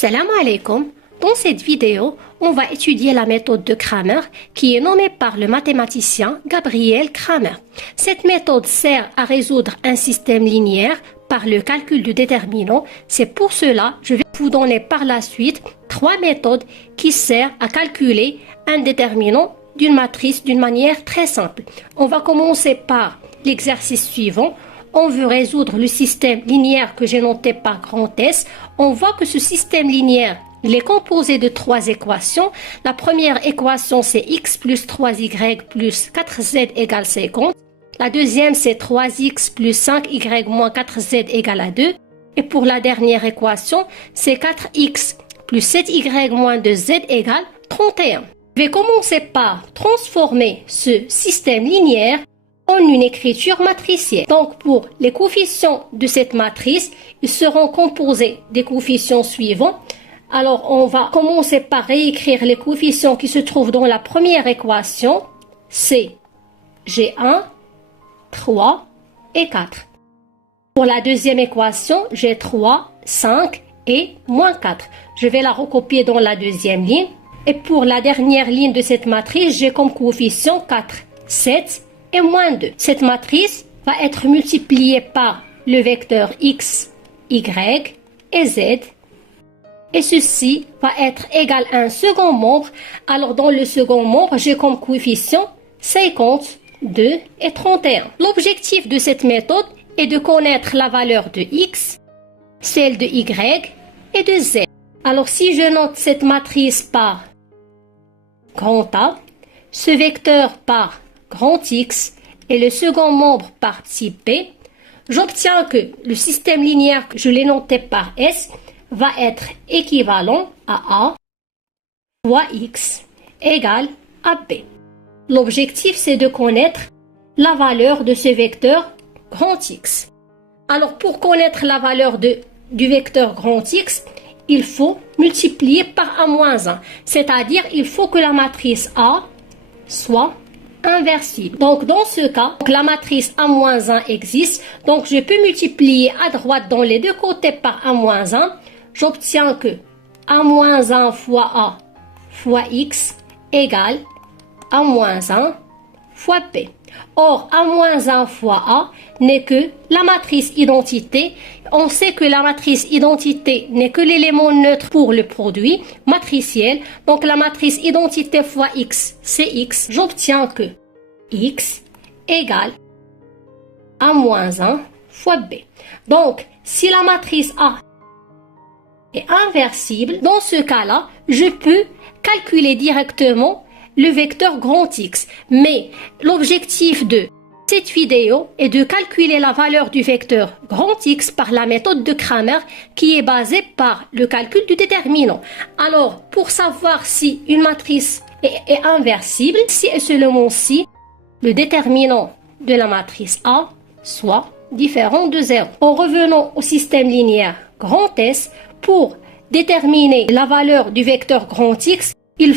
Salam alaikum. Dans cette vidéo, on va étudier la méthode de Cramer qui est nommée par le mathématicien Gabriel Cramer. Cette méthode sert à résoudre un système linéaire par le calcul du déterminant. C'est pour cela que je vais vous donner par la suite 3 méthodes qui servent à calculer un déterminant d'une matrice d'une manière très simple. On va commencer par l'exercice suivant. On veut résoudre le système linéaire que j'ai noté par grand S. On voit que ce système linéaire il est composé de 3 équations. La première équation, c'est x plus 3y plus 4z égale 50. La deuxième, c'est 3x plus 5y moins 4z égale à 2. Et pour la dernière équation, c'est 4x plus 7y moins 2z égale 31. Je vais commencer par transformer ce système linéaire en une écriture matricielle. Donc, pour les coefficients de cette matrice, ils seront composés des coefficients suivants. Alors, on va commencer par réécrire les coefficients qui se trouvent dans la première équation. C'est G1, 3 et 4. Pour la deuxième équation, j'ai 3, 5 et moins 4. Je vais la recopier dans la deuxième ligne. Et pour la dernière ligne de cette matrice, j'ai comme coefficient 4, 7 et moins 2. Cette matrice va être multipliée par le vecteur x, y et z. Et ceci va être égal à un second membre. Alors dans le second membre, j'ai comme coefficient 50, 2 et 31. L'objectif de cette méthode est de connaître la valeur de x, celle de y et de z. Alors si je note cette matrice par grand A, ce vecteur par grand X et le second membre par petit p, j'obtiens que le système linéaire que je l'ai noté par S va être équivalent à A fois X égale à B. L'objectif, c'est de connaître la valeur de ce vecteur grand X. Alors, pour connaître la valeur du vecteur grand X, il faut multiplier par A-1, c'est-à-dire il faut que la matrice A soit inversible. Donc, dans ce cas, la matrice A-1 existe, donc je peux multiplier à droite dans les deux côtés par A-1. J'obtiens que A-1 fois A fois X égale A-1 fois P. Or, A-1 fois A n'est que la matrice identité. On sait que la matrice identité n'est que l'élément neutre pour le produit matriciel. Donc, la matrice identité fois X, c'est X. J'obtiens que X égale A-1 fois B. Donc, si la matrice A est inversible, dans ce cas-là, je peux calculer directement le vecteur grand X. Mais l'objectif de cette vidéo est de calculer la valeur du vecteur grand X par la méthode de Cramer qui est basée par le calcul du déterminant. Alors, pour savoir si une matrice est inversible, si et seulement si le déterminant de la matrice A soit différent de 0. En revenant au système linéaire grand S, pour déterminer la valeur du vecteur grand X, il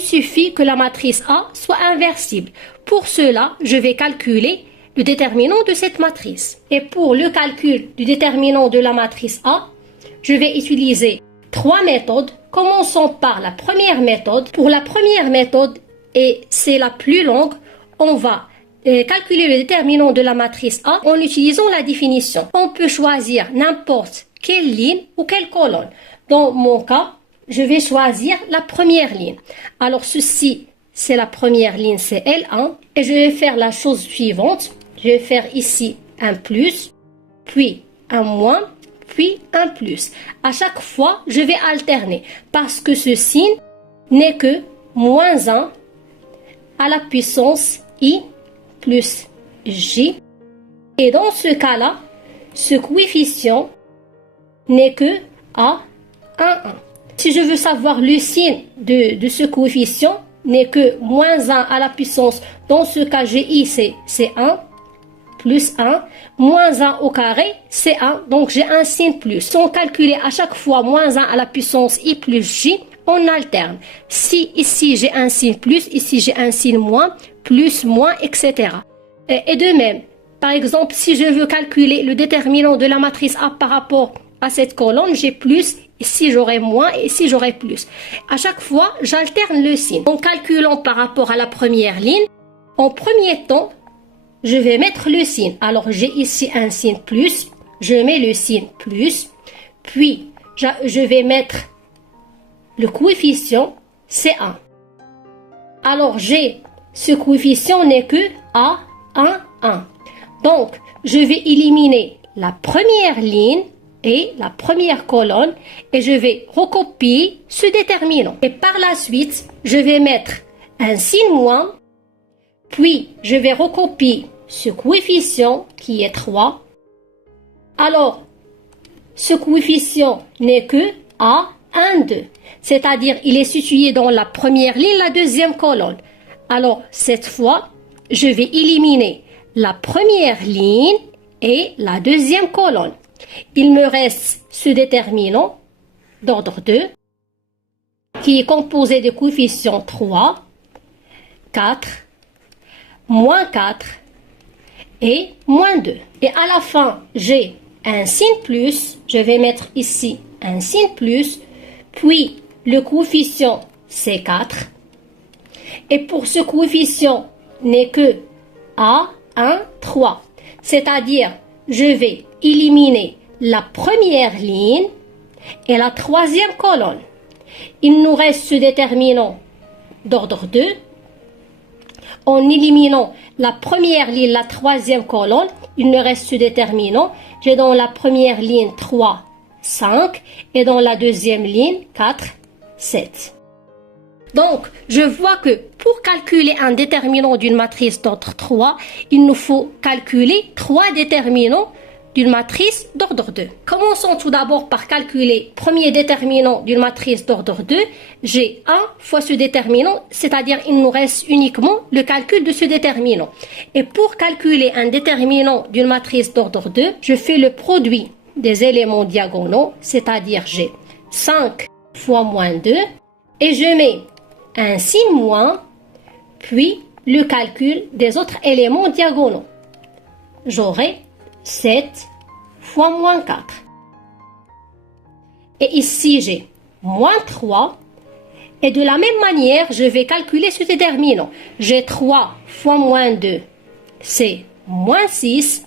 suffit que la matrice A soit inversible. Pour cela, je vais calculer le déterminant de cette matrice. Et pour le calcul du déterminant de la matrice A, je vais utiliser 3 méthodes. Commençons par la première méthode. Pour la première méthode, et c'est la plus longue, on va calculer le déterminant de la matrice A en utilisant la définition. On peut choisir n'importe quelle ligne ou quelle colonne. Dans mon cas, je vais choisir la première ligne. Alors ceci, c'est la première ligne, c'est L1. Et je vais faire la chose suivante. Je vais faire ici un plus, puis un moins, puis un plus. À chaque fois, je vais alterner parce que ce signe n'est que moins 1 à la puissance I plus J. Et dans ce cas-là, ce coefficient n'est que A 1. Si je veux savoir le signe de ce coefficient, n'est que moins 1 à la puissance, dans ce cas, GI, c'est 1, plus 1, moins 1 au carré, c'est 1, donc j'ai un signe plus. Si on calcule à chaque fois moins 1 à la puissance I plus J, on alterne. Si ici j'ai un signe plus, ici j'ai un signe moins, plus, moins, etc. Et de même, par exemple, si je veux calculer le déterminant de la matrice A par rapport à cette colonne, j'ai plus, Ici, j'aurai moins et ici, j'aurai plus. À chaque fois, j'alterne le signe. En calculant par rapport à la première ligne, en premier temps, je vais mettre le signe. Alors, j'ai ici un signe plus. Je mets le signe plus. Puis, je vais mettre le coefficient, c'est 1. Alors, ce coefficient n'est que A, 1, 1. Donc, je vais éliminer la première ligne et la première colonne et je vais recopier ce déterminant. Et par la suite, je vais mettre un signe moins, puis je vais recopier ce coefficient qui est 3. Alors, ce coefficient n'est que A, 1, 2. C'est-à-dire, il est situé dans la première ligne, la deuxième colonne. Alors, cette fois, je vais éliminer la première ligne et la deuxième colonne. Il me reste ce déterminant d'ordre 2 qui est composé de coefficients 3, 4, moins 4 et moins 2. Et à la fin, j'ai un signe plus. Je vais mettre ici un signe plus. Puis, le coefficient, c'est 4. Et pour ce coefficient, n'est que A, 1, 3. C'est-à-dire, je vais éliminer la première ligne et la troisième colonne. Il nous reste ce déterminant d'ordre 2. En éliminant la première ligne, la troisième colonne, il me reste ce déterminant. J'ai dans la première ligne 3, 5 et dans la deuxième ligne 4, 7. Donc, je vois que pour calculer un déterminant d'une matrice d'ordre 3, il nous faut calculer 3 déterminants d'une matrice d'ordre 2. Commençons tout d'abord par calculer premier déterminant d'une matrice d'ordre 2. J'ai 1 fois ce déterminant, c'est-à-dire il nous reste uniquement le calcul de ce déterminant. Et pour calculer un déterminant d'une matrice d'ordre 2, je fais le produit des éléments diagonaux, c'est-à-dire j'ai 5 fois moins 2 et je mets un signe moins, puis le calcul des autres éléments diagonaux. J'aurai 7 fois moins 4. Et ici, j'ai moins 3. Et de la même manière, je vais calculer ce déterminant. J'ai 3 fois moins 2, c'est moins 6,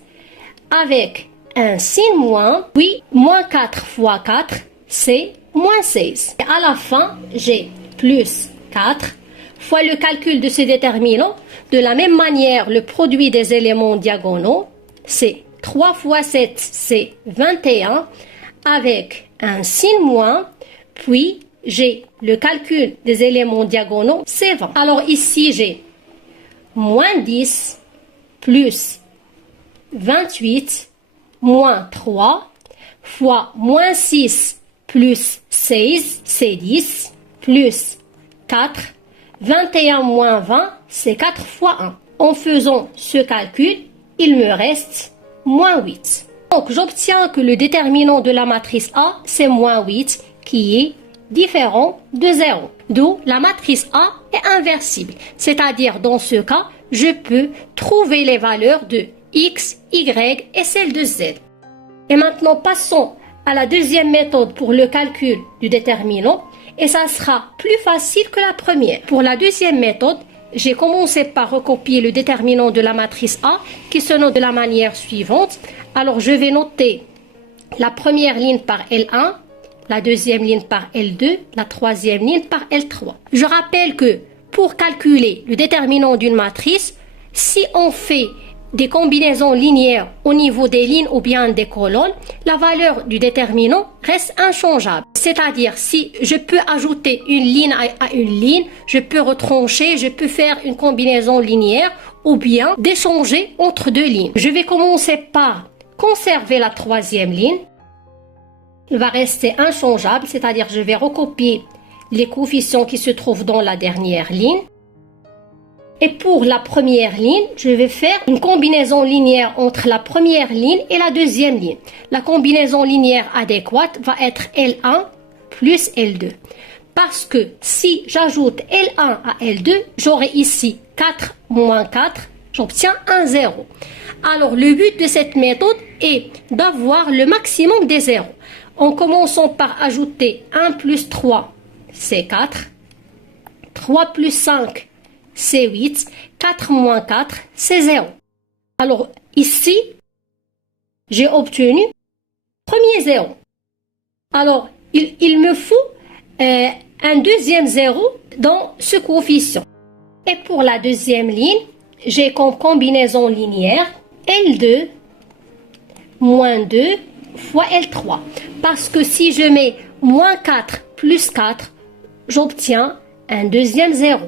avec un signe moins, puis moins 4 fois 4, c'est moins 16. Et à la fin, j'ai plus 4 fois le calcul de ce déterminant. De la même manière, le produit des éléments diagonaux, c'est 3 fois 7, c'est 21, avec un signe moins, puis j'ai le calcul des éléments diagonaux, c'est 20. Alors ici, j'ai moins 10 plus 28 moins 3 fois moins 6 plus 16, c'est 10, plus 4, 21 moins 20, c'est 4 fois 1. En faisant ce calcul, il me reste moins 8. Donc, j'obtiens que le déterminant de la matrice A, c'est moins 8, qui est différent de 0. D'où la matrice A est inversible. C'est-à-dire, dans ce cas, je peux trouver les valeurs de X, Y et celles de Z. Et maintenant, passons à la deuxième méthode pour le calcul du déterminant. Et ça sera plus facile que la première. Pour la deuxième méthode, j'ai commencé par recopier le déterminant de la matrice A qui se note de la manière suivante. Alors, je vais noter la première ligne par L1, la deuxième ligne par L2, la troisième ligne par L3. Je rappelle que pour calculer le déterminant d'une matrice, si on fait des combinaisons linéaires au niveau des lignes ou bien des colonnes, la valeur du déterminant reste inchangeable. C'est-à-dire, si je peux ajouter une ligne à une ligne, je peux retrancher, je peux faire une combinaison linéaire ou bien d'échanger entre deux lignes. Je vais commencer par conserver la troisième ligne. Il va rester inchangeable, c'est-à-dire je vais recopier les coefficients qui se trouvent dans la dernière ligne. Et pour la première ligne, je vais faire une combinaison linéaire entre la première ligne et la deuxième ligne. La combinaison linéaire adéquate va être L1 plus L2. Parce que si j'ajoute L1 à L2, j'aurai ici 4 moins 4, j'obtiens un 0. Alors le but de cette méthode est d'avoir le maximum des zéros. en commençant par ajouter 1 plus 3, c'est 4. 3 plus 5, c'est 8. 4 moins 4, c'est 0. Alors, ici, j'ai obtenu premier 0. Alors, il me faut un deuxième 0 dans ce coefficient. Et pour la deuxième ligne, j'ai comme combinaison linéaire L2 moins 2 fois L3. Parce que si je mets moins 4 plus 4, j'obtiens un deuxième 0.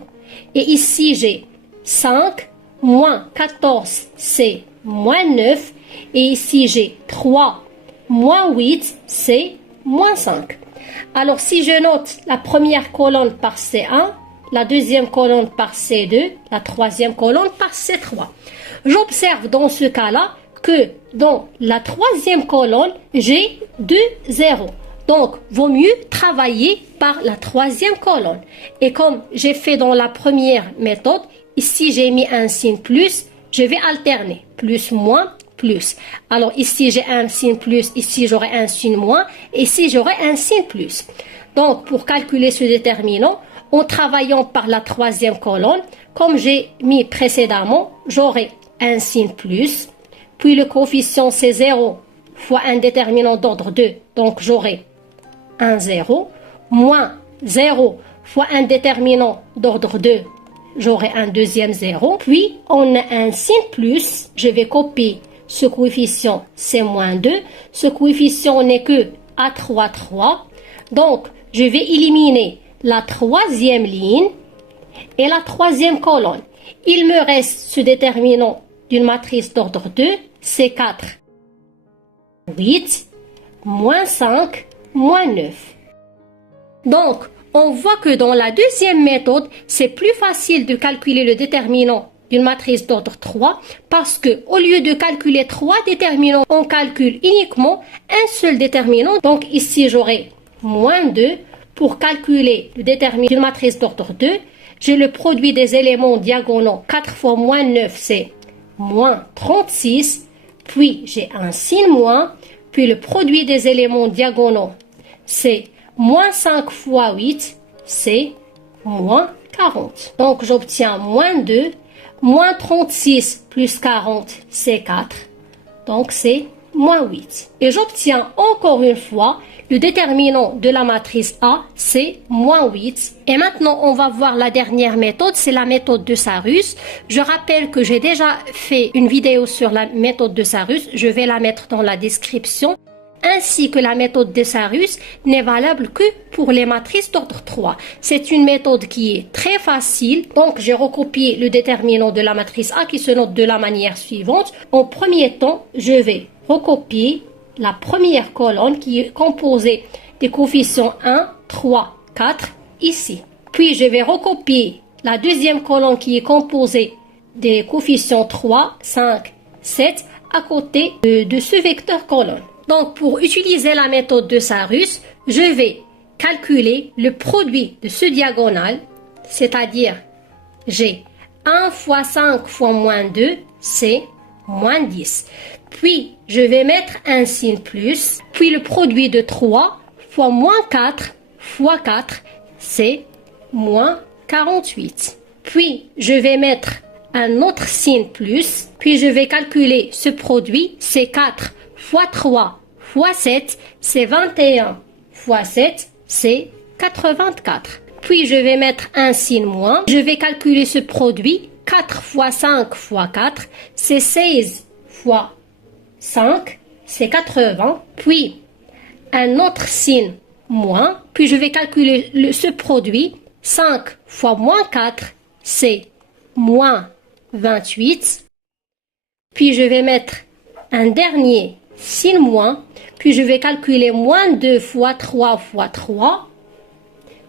Et ici, j'ai 5 moins 14, c'est moins 9. Et ici, j'ai 3 moins 8, c'est moins 5. Alors, si je note la première colonne par C1, la deuxième colonne par C2, la troisième colonne par C3, j'observe dans ce cas-là que dans la troisième colonne, j'ai 2 zéros. Donc, vaut mieux travailler par la troisième colonne. Et comme j'ai fait dans la première méthode, ici j'ai mis un signe plus, je vais alterner. Plus, moins, plus. Alors ici j'ai un signe plus, ici j'aurai un signe moins, ici j'aurai un signe plus. Donc, pour calculer ce déterminant, en travaillant par la troisième colonne, comme j'ai mis précédemment, j'aurai un signe plus, puis le coefficient c'est 0 fois un déterminant d'ordre 2, donc j'aurai un 0, moins 0 fois un déterminant d'ordre 2, j'aurai un deuxième 0, puis on a un signe plus, je vais copier ce coefficient, c'est moins 2, ce coefficient n'est que A3, 3, donc je vais éliminer la troisième ligne et la troisième colonne. Il me reste ce déterminant d'une matrice d'ordre 2, c'est 4, 8, moins 5, moins 9. Donc, on voit que dans la deuxième méthode, c'est plus facile de calculer le déterminant d'une matrice d'ordre 3 parce que au lieu de calculer 3 déterminants, on calcule uniquement un seul déterminant. Donc ici, j'aurai moins 2. Pour calculer le déterminant d'une matrice d'ordre 2, j'ai le produit des éléments diagonaux. 4 fois moins 9, c'est moins 36. Puis j'ai un signe moins. Puis le produit des éléments diagonaux, c'est moins 5 fois 8, c'est moins 40. Donc j'obtiens moins 2. Moins 36 plus 40, c'est 4. Donc c'est moins 8. Et j'obtiens encore une fois le déterminant de la matrice A, c'est moins 8. Et maintenant, on va voir la dernière méthode, c'est la méthode de Sarus. Je rappelle que j'ai déjà fait une vidéo sur la méthode de Sarus. Je vais la mettre dans la description. Ainsi que la méthode de Sarus n'est valable que pour les matrices d'ordre 3. C'est une méthode qui est très facile. Donc, j'ai recopié le déterminant de la matrice A qui se note de la manière suivante. En premier temps, je vais recopier la première colonne qui est composée des coefficients 1, 3, 4 ici. Puis, je vais recopier la deuxième colonne qui est composée des coefficients 3, 5, 7 à côté de ce vecteur colonne. Donc, pour utiliser la méthode de Sarus, je vais calculer le produit de ce diagonal, c'est-à-dire j'ai 1 fois 5 fois moins 2, c'est moins 10. Puis, je vais mettre un signe plus, puis le produit de 3 fois moins 4 fois 4, c'est moins 48. Puis, je vais mettre un autre signe plus, puis je vais calculer ce produit, c'est 4 fois 3 fois 7, c'est 21 fois 7, c'est 84. Puis je vais mettre un signe moins. Je vais calculer ce produit. 4 fois 5 fois 4, c'est 16 fois 5, c'est 80. Puis un autre signe moins. Puis je vais calculer ce produit. 5 fois moins 4, c'est moins 28. Puis je vais mettre un dernier signe moins, puis je vais calculer moins 2 fois 3 fois 3,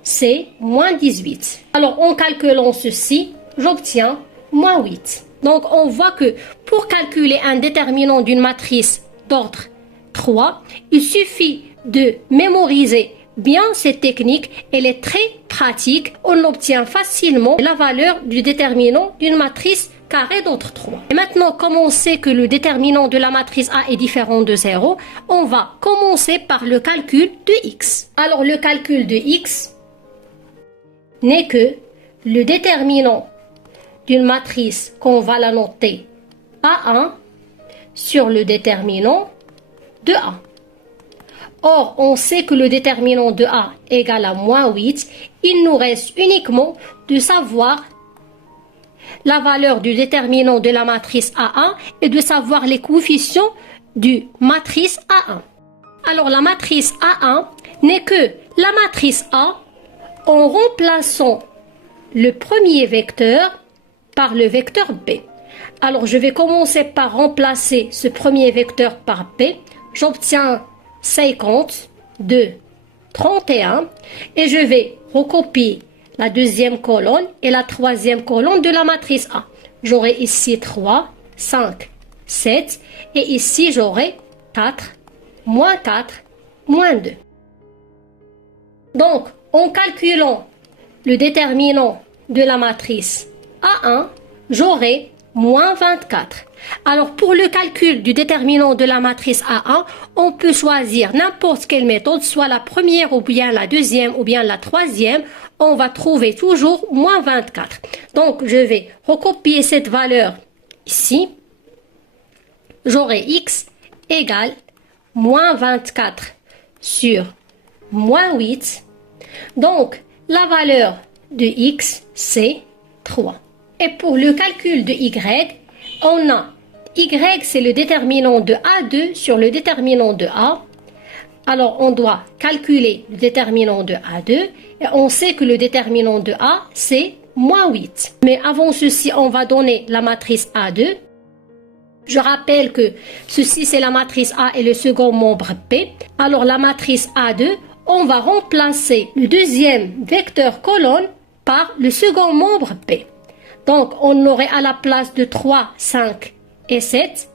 c'est moins 18. Alors en calculant ceci, j'obtiens moins 8. Donc on voit que pour calculer un déterminant d'une matrice d'ordre 3, il suffit de mémoriser bien cette technique, elle est très pratique, on obtient facilement la valeur du déterminant d'une matrice carré d'autres 3. Et maintenant, comme on sait que le déterminant de la matrice A est différent de 0, on va commencer par le calcul de x. Alors, le calcul de x n'est que le déterminant d'une matrice qu'on va la noter A1 sur le déterminant de A. Or, on sait que le déterminant de A égale à moins 8. Il nous reste uniquement de savoir la valeur du déterminant de la matrice A1 et de savoir les coefficients du matrice A1. Alors, la matrice A1 n'est que la matrice A en remplaçant le premier vecteur par le vecteur B. Alors, je vais commencer par remplacer ce premier vecteur par B. J'obtiens 50, 2, 31 et je vais recopier la deuxième colonne et la troisième colonne de la matrice A. J'aurai ici 3, 5, 7 et ici j'aurai 4, moins 4, moins 2. Donc, en calculant le déterminant de la matrice A1, j'aurai moins 24. Alors, pour le calcul du déterminant de la matrice A1, on peut choisir n'importe quelle méthode, soit la première ou bien la deuxième ou bien la troisième. On va trouver toujours moins 24. Donc, je vais recopier cette valeur ici. J'aurai x égale moins 24 sur moins 8. Donc, la valeur de x, c'est 3. Et pour le calcul de y, on a y, c'est le déterminant de A2 sur le déterminant de A. Alors, on doit calculer le déterminant de A2 et on sait que le déterminant de A, c'est moins 8. Mais avant ceci, on va donner la matrice A2. Je rappelle que ceci, c'est la matrice A et le second membre B. Alors, la matrice A2, on va remplacer le deuxième vecteur colonne par le second membre B. Donc, on aurait à la place de 3, 5 et 7,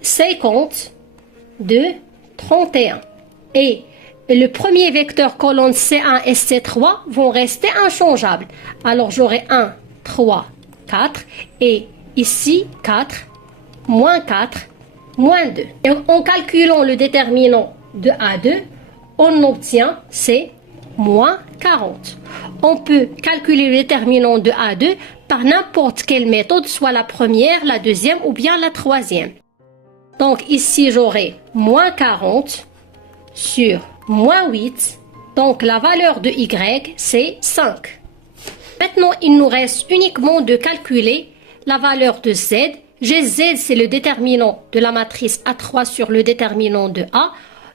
50, 2, 31. Et le premier vecteur colonne C1 et C3 vont rester inchangeables. Alors, j'aurai 1, 3, 4 et ici 4, moins 4, moins 2. Et en calculant le déterminant de A2, on obtient C moins 40. On peut calculer le déterminant de A2 par n'importe quelle méthode, soit la première, la deuxième ou bien la troisième. Donc ici, j'aurai moins 40 sur moins 8. Donc la valeur de y, c'est 5. Maintenant, il nous reste uniquement de calculer la valeur de z. Gz, c'est le déterminant de la matrice A3 sur le déterminant de A.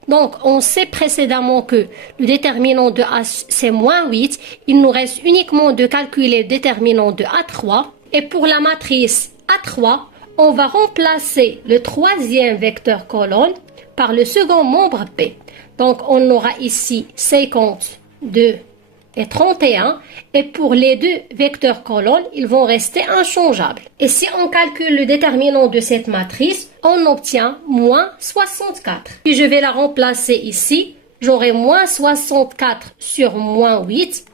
Donc, on sait précédemment que le déterminant de A, c'est moins 8. Il nous reste uniquement de calculer le déterminant de A3. Et pour la matrice A3, on va remplacer le troisième vecteur colonne par le second membre B. Donc, on aura ici 52 et 31. Et pour les deux vecteurs colonnes, ils vont rester inchangeables. Et si on calcule le déterminant de cette matrice, on obtient moins 64. Puis je vais la remplacer ici. J'aurai moins 64 sur moins 8.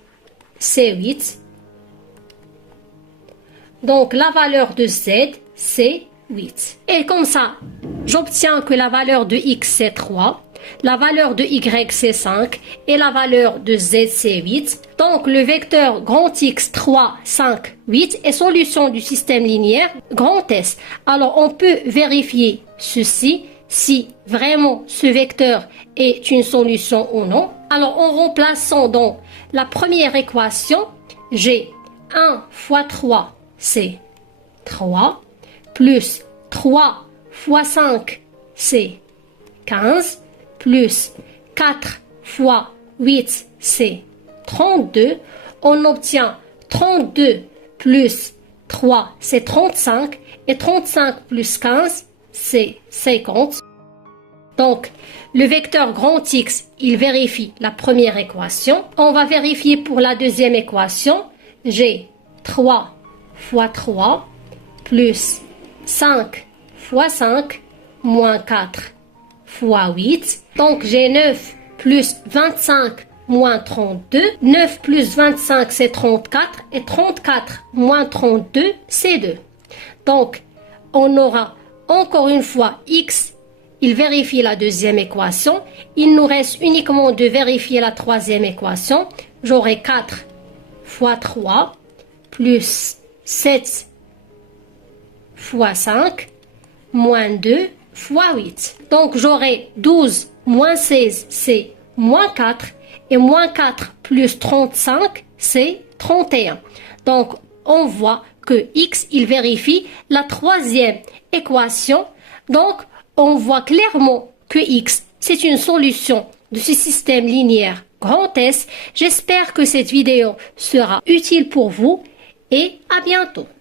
C'est 8. Donc la valeur de z, c'est 8. Et comme ça, j'obtiens que la valeur de x, c'est 3. La valeur de y, c'est 5. Et la valeur de z, c'est 8. Donc, le vecteur grand X, 3, 5, 8 est solution du système linéaire grand S. Alors, on peut vérifier ceci, si vraiment ce vecteur est une solution ou non. Alors, en remplaçant donc la première équation, j'ai 1 fois 3, c'est 3, plus 3 fois 5, c'est 15, plus 4 fois 8, c'est 32. On obtient 32 plus 3, c'est 35. Et 35 plus 15, c'est 50. Donc, le vecteur grand X, il vérifie la première équation. On va vérifier pour la deuxième équation. J'ai 3 fois 3 plus 5 fois 5 moins 4 fois 8. Donc, j'ai 9 plus 25 moins 32. 9 plus 25, c'est 34. Et 34 moins 32, c'est 2. Donc, on aura encore une fois x, il vérifie la deuxième équation. Il nous reste uniquement de vérifier la troisième équation. J'aurai 4 fois 3 plus 7 fois 5 moins 2 fois 8. Donc, j'aurai 12 moins 16, c'est moins 4. Et moins 4 plus 35, c'est 31. Donc, on voit que x, il vérifie la troisième équation. Donc, on voit clairement que x, c'est une solution de ce système linéaire grand S. J'espère que cette vidéo sera utile pour vous et à bientôt.